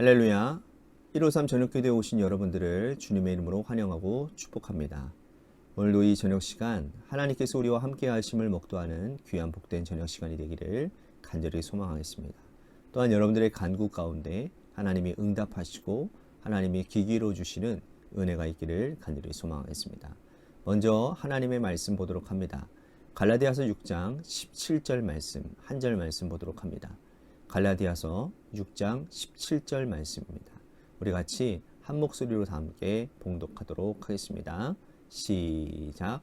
할렐루야. 153 저녁기도에 오신 여러분들을 주님의 이름으로 환영하고 축복합니다. 오늘도 이 저녁 시간 하나님께서 우리와 함께 하심을 목도하는 귀한 복된 저녁 시간이 되기를 간절히 소망하겠습니다. 또한 여러분들의 간구 가운데 하나님이 응답하시고 하나님이 기기로 주시는 은혜가 있기를 간절히 소망하겠습니다. 먼저 하나님의 말씀 보도록 합니다. 갈라디아서 6장 17절 말씀, 한 절 말씀 보도록 합니다. 갈라디아서 6장 17절 말씀입니다. 우리 같이 한 목소리로 다 함께 봉독하도록 하겠습니다. 시작.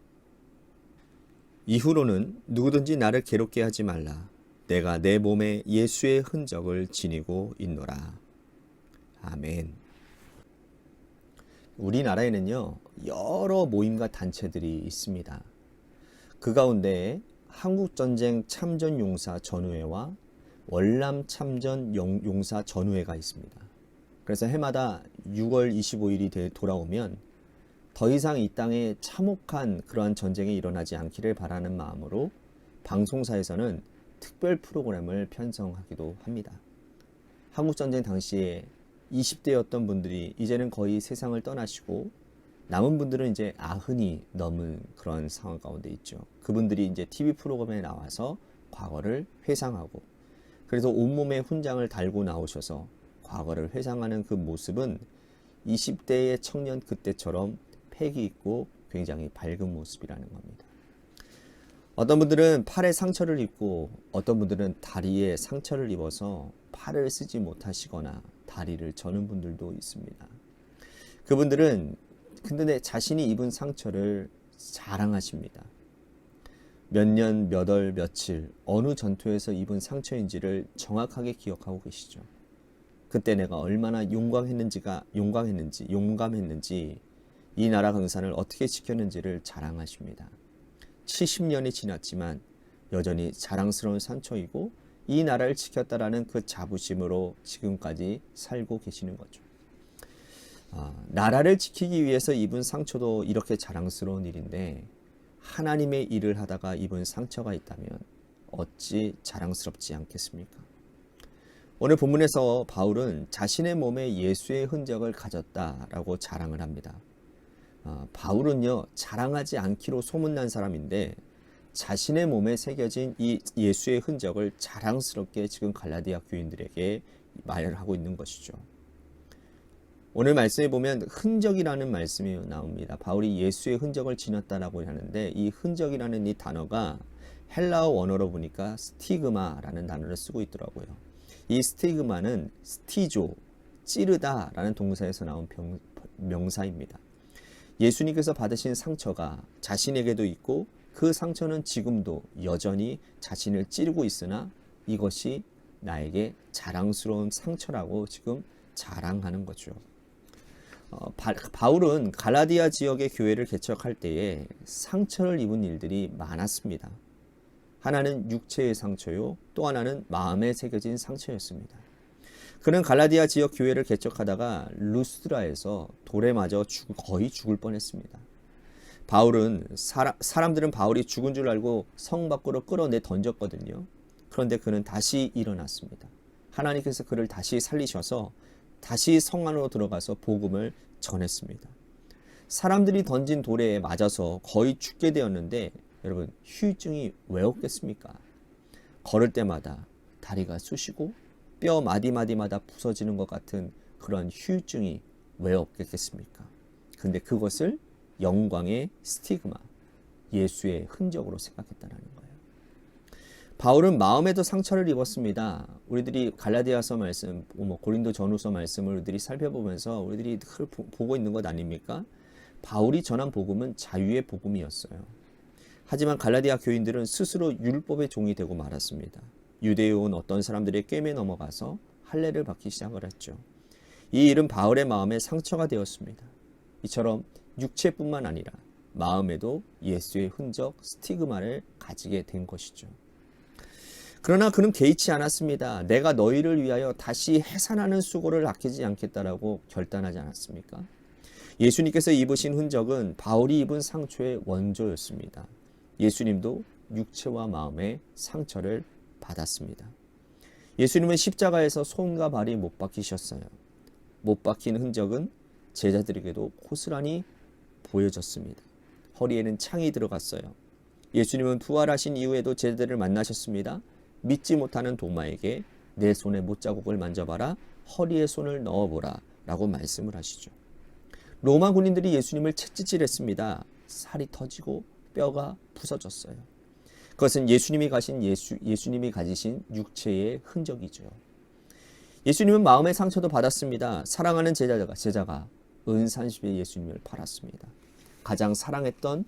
이후로는 누구든지 나를 괴롭게 하지 말라. 내가 내 몸에 예수의 흔적을 지니고 있노라. 아멘. 우리나라에는요, 여러 모임과 단체들이 있습니다. 그 가운데 한국전쟁 참전용사 전우회와 월남 참전 용사 전우회가 있습니다. 그래서 해마다 6월 25일이 돌아오면 더 이상 이 땅에 참혹한 그러한 전쟁이 일어나지 않기를 바라는 마음으로 방송사에서는 특별 프로그램을 편성하기도 합니다. 한국전쟁 당시에 20대였던 분들이 이제는 거의 세상을 떠나시고 남은 분들은 이제 90이 넘은 그런 상황 가운데 있죠. 그분들이 이제 TV 프로그램에 나와서 과거를 회상하고, 그래서 온몸에 훈장을 달고 나오셔서 과거를 회상하는 그 모습은 20대의 청년 그때처럼 패기 있고 굉장히 밝은 모습이라는 겁니다. 어떤 분들은 팔에 상처를 입고 어떤 분들은 다리에 상처를 입어서 팔을 쓰지 못하시거나 다리를 저는 분들도 있습니다. 그분들은 근데 자신이 입은 상처를 자랑하십니다. 몇 년, 몇 월, 며칠, 어느 전투에서 입은 상처인지를 정확하게 기억하고 계시죠. 그때 내가 얼마나 용감했는지, 이 나라 강산을 어떻게 지켰는지를 자랑하십니다. 70년이 지났지만 여전히 자랑스러운 상처이고 이 나라를 지켰다라는 그 자부심으로 지금까지 살고 계시는 거죠. 나라를 지키기 위해서 입은 상처도 이렇게 자랑스러운 일인데 하나님의 일을 하다가 입은 상처가 있다면 어찌 자랑스럽지 않겠습니까? 오늘 본문에서 바울은 자신의 몸에 예수의 흔적을 가졌다라고 자랑을 합니다. 바울은요, 자랑하지 않기로 소문난 사람인데 자신의 몸에 새겨진 이 예수의 흔적을 자랑스럽게 지금 갈라디아 교인들에게 말을 하고 있는 것이죠. 오늘 말씀에 보면 흔적이라는 말씀이 나옵니다. 바울이 예수의 흔적을 지녔다라고 하는데 이 흔적이라는 이 단어가 헬라어 원어로 보니까 스티그마라는 단어를 쓰고 있더라고요. 이 스티그마는 스티조, 찌르다라는 동사에서 나온 명사입니다. 예수님께서 받으신 상처가 자신에게도 있고 그 상처는 지금도 여전히 자신을 찌르고 있으나 이것이 나에게 자랑스러운 상처라고 지금 자랑하는 거죠. 바울은 갈라디아 지역의 교회를 개척할 때에 상처를 입은 일들이 많았습니다. 하나는 육체의 상처요, 또 하나는 마음에 새겨진 상처였습니다. 그는 갈라디아 지역 교회를 개척하다가 루스드라에서 돌에 맞아 거의 죽을 뻔했습니다. 바울은 사람들은 바울이 죽은 줄 알고 성 밖으로 끌어내 던졌거든요. 그런데 그는 다시 일어났습니다. 하나님께서 그를 다시 살리셔서 다시 성 안으로 들어가서 복음을 전했습니다. 사람들이 던진 돌에 맞아서 거의 죽게 되었는데 여러분, 후유증이 왜 없겠습니까? 걸을 때마다 다리가 쑤시고 뼈 마디마디마다 부서지는 것 같은 그런 후유증이 왜 없겠습니까? 근데 그것을 영광의 스티그마, 예수의 흔적으로 생각했다는 거예요. 바울은 마음에도 상처를 입었습니다. 우리들이 갈라디아서 말씀, 고린도 전후서 말씀을 우리들이 살펴보면서 우리들이 보고 있는 것 아닙니까? 바울이 전한 복음은 자유의 복음이었어요. 하지만 갈라디아 교인들은 스스로 율법의 종이 되고 말았습니다. 유대에 온 어떤 사람들의 꿰매 넘어가서 할례를 받기 시작을 했죠. 이 일은 바울의 마음에 상처가 되었습니다. 이처럼 육체뿐만 아니라 마음에도 예수의 흔적, 스티그마를 가지게 된 것이죠. 그러나 그는 개의치 않았습니다. 내가 너희를 위하여 다시 해산하는 수고를 아끼지 않겠다라고 결단하지 않았습니까? 예수님께서 입으신 흔적은 바울이 입은 상처의 원조였습니다. 예수님도 육체와 마음의 상처를 받았습니다. 예수님은 십자가에서 손과 발이 못 박히셨어요. 못 박힌 흔적은 제자들에게도 고스란히 보여졌습니다. 허리에는 창이 들어갔어요. 예수님은 부활하신 이후에도 제자들을 만나셨습니다. 믿지 못하는 도마에게 내 손에 못자국을 만져봐라, 허리에 손을 넣어보라 라고 말씀을 하시죠. 로마 군인들이 예수님을 채찍질했습니다. 살이 터지고 뼈가 부서졌어요. 그것은 예수님이 가지신 육체의 흔적이죠. 예수님은 마음의 상처도 받았습니다. 사랑하는 제자가 은산십에 예수님을 팔았습니다. 가장 사랑했던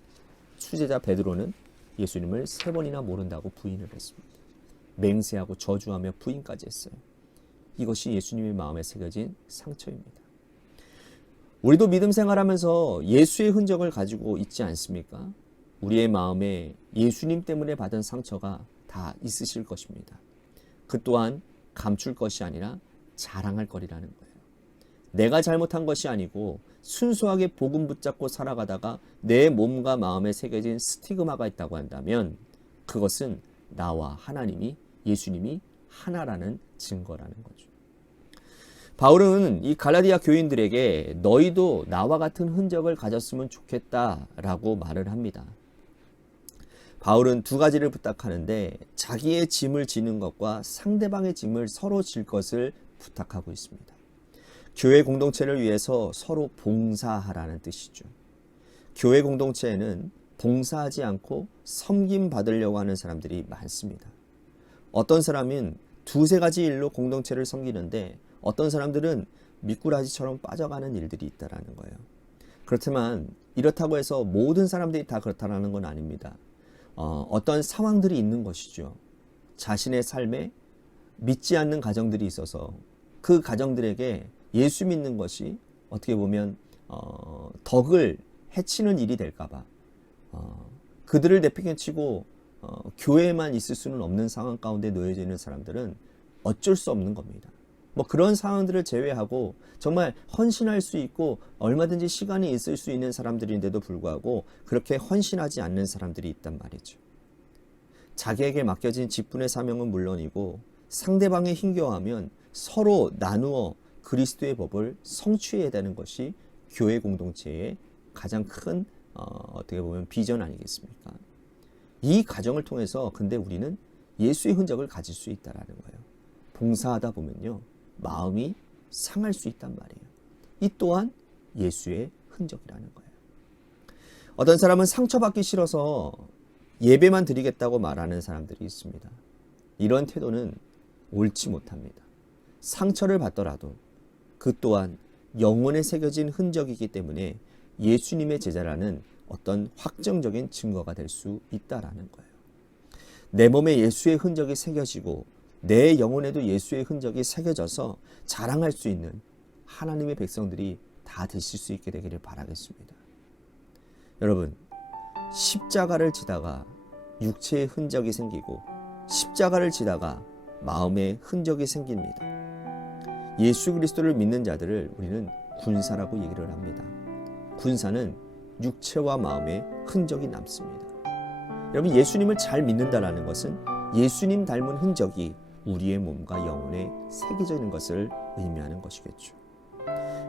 수제자 베드로는 예수님을 3번이나 모른다고 부인을 했습니다. 맹세하고 저주하며 부인까지 했어요. 이것이 예수님의 마음에 새겨진 상처입니다. 우리도 믿음 생활하면서 예수의 흔적을 가지고 있지 않습니까? 우리의 마음에 예수님 때문에 받은 상처가 다 있으실 것입니다. 그 또한 감출 것이 아니라 자랑할 거리라는 거예요. 내가 잘못한 것이 아니고 순수하게 복음 붙잡고 살아가다가 내 몸과 마음에 새겨진 스티그마가 있다고 한다면 그것은 나와 하나님이, 예수님이 하나라는 증거라는 거죠. 바울은 이 갈라디아 교인들에게 너희도 나와 같은 흔적을 가졌으면 좋겠다라고 말을 합니다. 바울은 2가지를 부탁하는데 자기의 짐을 지는 것과 상대방의 짐을 서로 질 것을 부탁하고 있습니다. 교회 공동체를 위해서 서로 봉사하라는 뜻이죠. 교회 공동체에는 봉사하지 않고 섬김 받으려고 하는 사람들이 많습니다. 어떤 사람은 2-3가지 일로 공동체를 섬기는데 어떤 사람들은 미꾸라지처럼 빠져가는 일들이 있다는 거예요. 그렇지만 이렇다고 해서 모든 사람들이 다 그렇다는 건 아닙니다. 어떤 상황들이 있는 것이죠. 자신의 삶에 믿지 않는 가정들이 있어서 그 가정들에게 예수 믿는 것이 어떻게 보면 덕을 해치는 일이 될까봐 그들을 내팽개치고 교회에만 있을 수는 없는 상황 가운데 놓여져 있는 사람들은 어쩔 수 없는 겁니다. 그런 상황들을 제외하고 정말 헌신할 수 있고 얼마든지 시간이 있을 수 있는 사람들인데도 불구하고 그렇게 헌신하지 않는 사람들이 있단 말이죠. 자기에게 맡겨진 직분의 사명은 물론이고 상대방이 힘겨워하면 서로 나누어 그리스도의 법을 성취해야 되는 것이 교회 공동체의 가장 큰 어떻게 보면 비전 아니겠습니까? 이 과정을 통해서 근데 우리는 예수의 흔적을 가질 수 있다는 거예요. 봉사하다 보면요. 마음이 상할 수 있단 말이에요. 이 또한 예수의 흔적이라는 거예요. 어떤 사람은 상처받기 싫어서 예배만 드리겠다고 말하는 사람들이 있습니다. 이런 태도는 옳지 못합니다. 상처를 받더라도 그 또한 영혼에 새겨진 흔적이기 때문에 예수님의 제자라는 어떤 확정적인 증거가 될 수 있다라는 거예요. 내 몸에 예수의 흔적이 새겨지고 내 영혼에도 예수의 흔적이 새겨져서 자랑할 수 있는 하나님의 백성들이 다 되실 수 있게 되기를 바라겠습니다. 여러분, 십자가를 지다가 육체의 흔적이 생기고 십자가를 지다가 마음의 흔적이 생깁니다. 예수 그리스도를 믿는 자들을 우리는 군사라고 얘기를 합니다. 군사는 육체와 마음의 흔적이 남습니다. 여러분, 예수님을 잘 믿는다라는 것은 예수님 닮은 흔적이 우리의 몸과 영혼에 새겨져 있는 것을 의미하는 것이겠죠.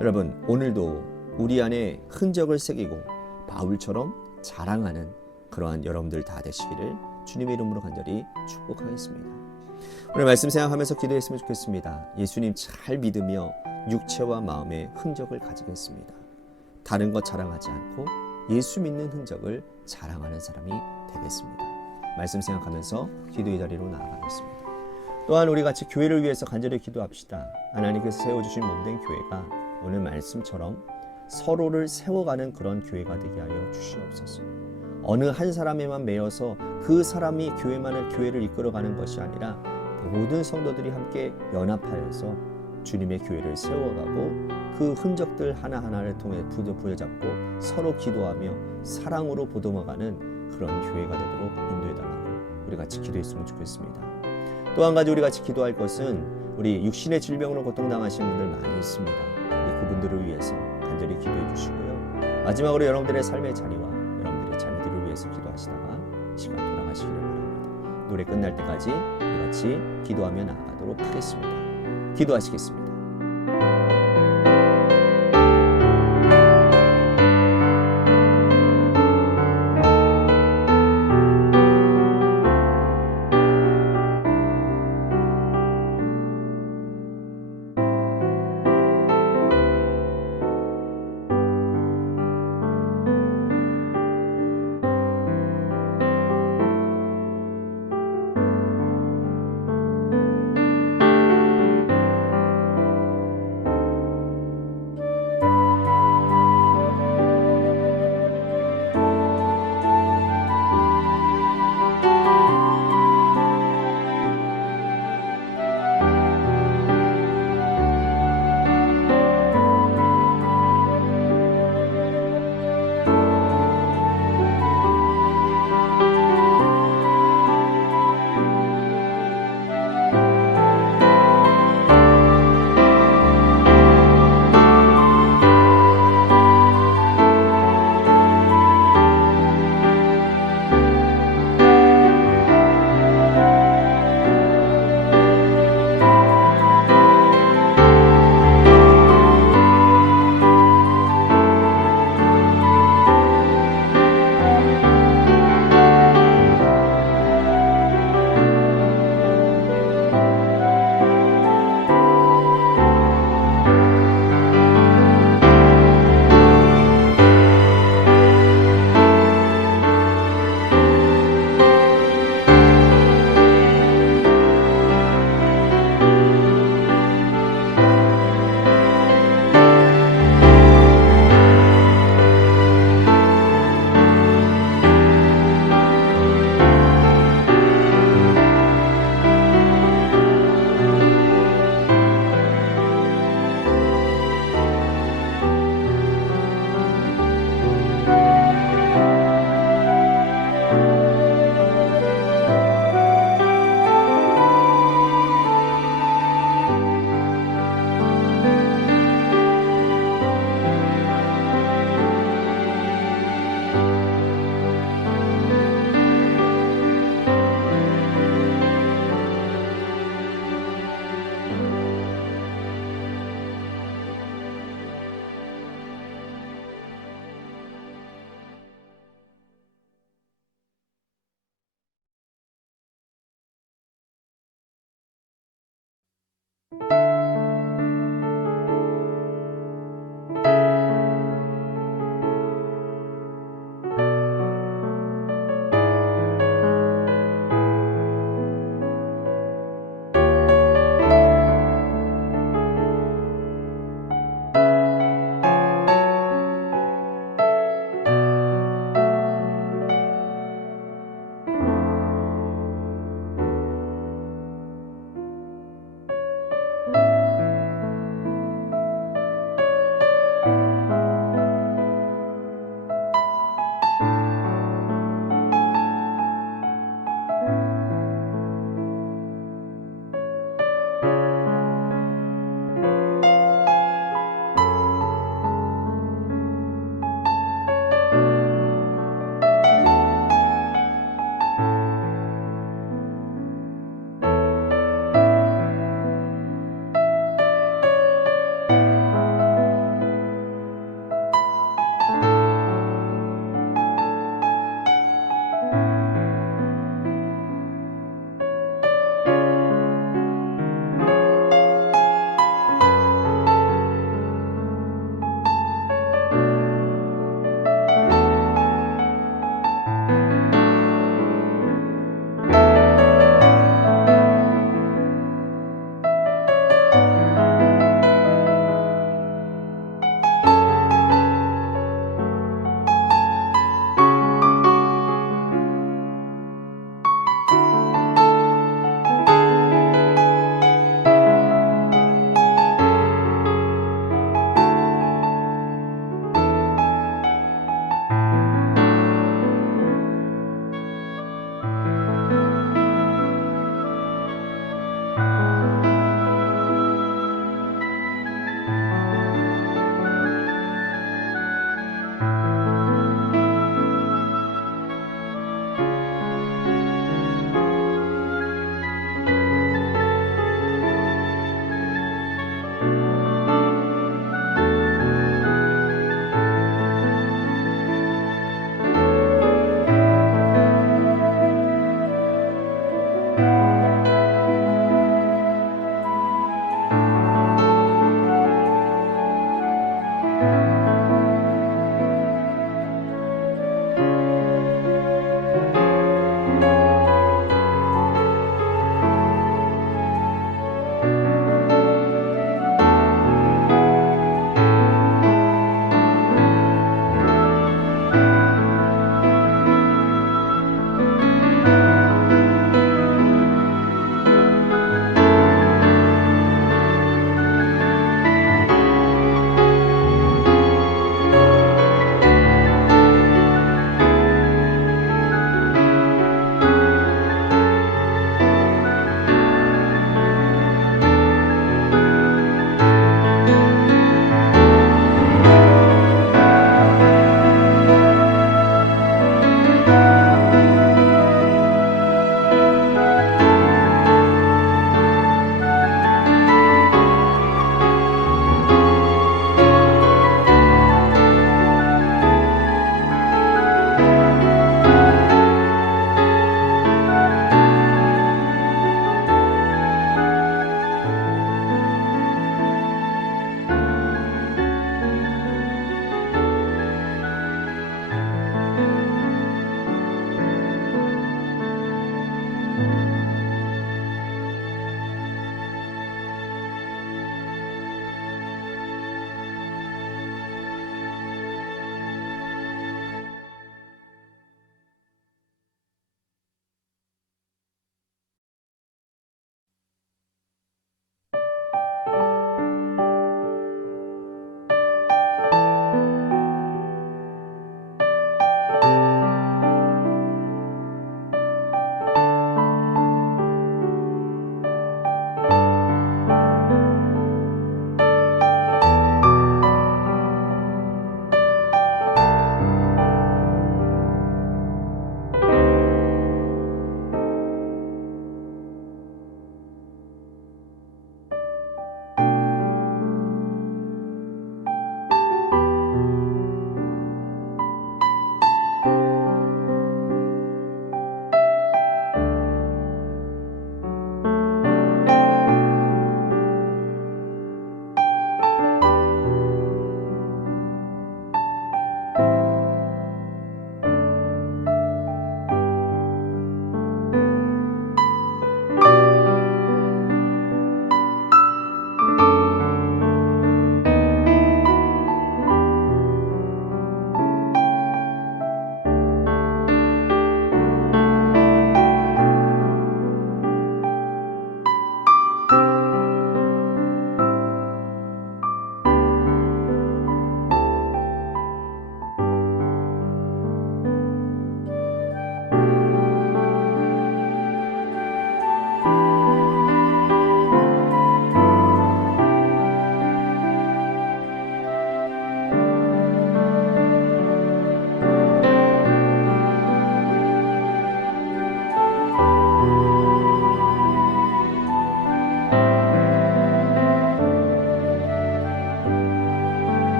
여러분, 오늘도 우리 안에 흔적을 새기고 바울처럼 자랑하는 그러한 여러분들 다 되시기를 주님의 이름으로 간절히 축복하겠습니다. 오늘 말씀 생각하면서 기도했으면 좋겠습니다. 예수님 잘 믿으며 육체와 마음의 흔적을 가지겠습니다. 다른 것 자랑하지 않고 예수 믿는 흔적을 자랑하는 사람이 되겠습니다. 말씀 생각하면서 기도의 자리로 나아가겠습니다. 또한 우리 같이 교회를 위해서 간절히 기도합시다. 하나님께서 세워주신 몸된 교회가 오늘 말씀처럼 서로를 세워가는 그런 교회가 되게 하여 주시옵소서. 어느 한 사람에만 매여서 그 사람이 교회를 이끌어가는 것이 아니라 모든 성도들이 함께 연합하여서 주님의 교회를 세워가고 그 흔적들 하나하나를 통해 부여잡고 서로 기도하며 사랑으로 보듬어가는 그런 교회가 되도록 인도해달라고 우리 같이 기도했으면 좋겠습니다. 또 한 가지 우리 같이 기도할 것은 우리 육신의 질병으로 고통당하시는 분들 많이 있습니다. 우리 그분들을 위해서 간절히 기도해 주시고요. 마지막으로 여러분들의 삶의 자리와 여러분들의 자녀들을 위해서 기도하시다가 시간 돌아가시기를 바랍니다. 노래 끝날 때까지 우리 같이 기도하며 나아가도록 하겠습니다. 기도하시겠습니다.